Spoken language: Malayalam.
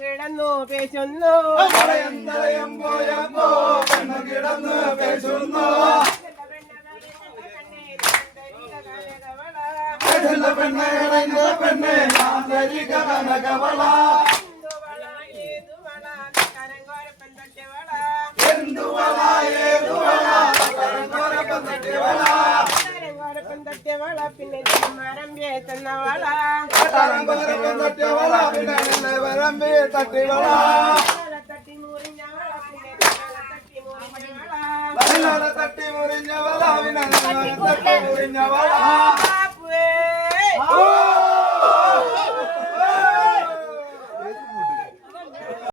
കിടന്നു പേശുന്നു കിടന്നു പേശുന്നു പെണ്ണെ കനകവള എന്തുവള ഏതുവള തട്ടിയവള പിന്നെ മരം വേത്തുന്നവള തട്ടിവള തട്ടി മുറിഞ്ഞവള തട്ടി മുറിഞ്ഞവള തട്ടി മുറിഞ്ഞവള